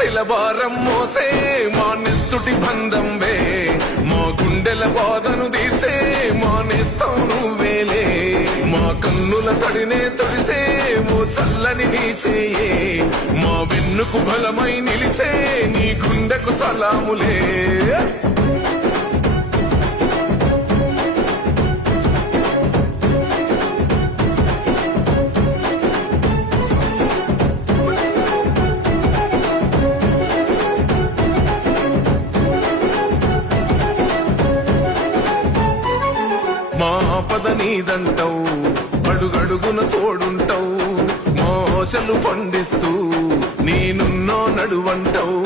ఆస్తిల భారం మోసే మా నెత్తుటి బంధం వే, మా గుండెల బాధను తీసే మా నేస్తం నువ్వేలే, మా కన్నుల తడినే తొడిసే ఓ చల్లని నీ చేయే, మా వెన్నుకు బలమై నిలిచే నీ గుండెకు సలాములే. మా పద నీదంటావు, అడుగడుగున తోడుంటావు, మోసలు పండిస్తూ నేనున్నో నడువంటావు.